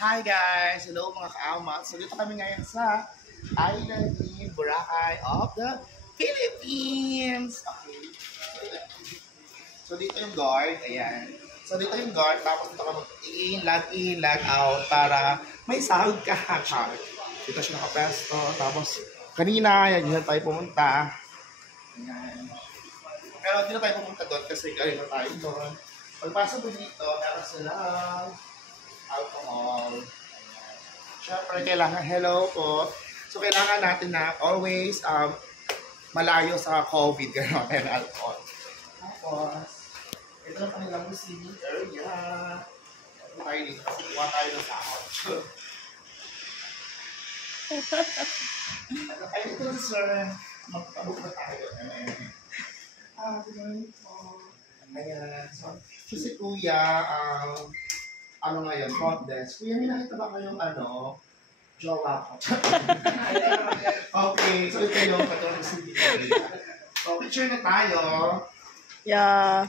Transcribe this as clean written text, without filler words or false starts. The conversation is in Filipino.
Hi guys! Hello mga kaamat! So dito kami ngayon sa island in Boracay of the Philippines! Okay. So dito yung guard. Ayan. So dito yung guard. Tapos dito ka mag-in, log out para may sahod ka. Dito siya nakapesto. Tapos kanina, yan tayo pumunta. Ayan. Pero hindi na tayo pumunta doon kasi galing na tayo doon. Pagpasok mo dito, meron silang alcohol. Siyempre, kailangan, hello po. So, kailangan natin na always malayo sa COVID, gano'n, and alcohol. Tapos, ito na kanilang receiving area. Ito tayo dito kasi kuha tayo ng sahod. Ay, ito na sir. Magpabok na tayo. Good morning po. Ayan. So, si Kuya, ano ngayon, front desk. Kuya, may nakita ba kayong jowa ko? Okay, so ito yung katulong si Victoria. So, picture na tayo. Yeah.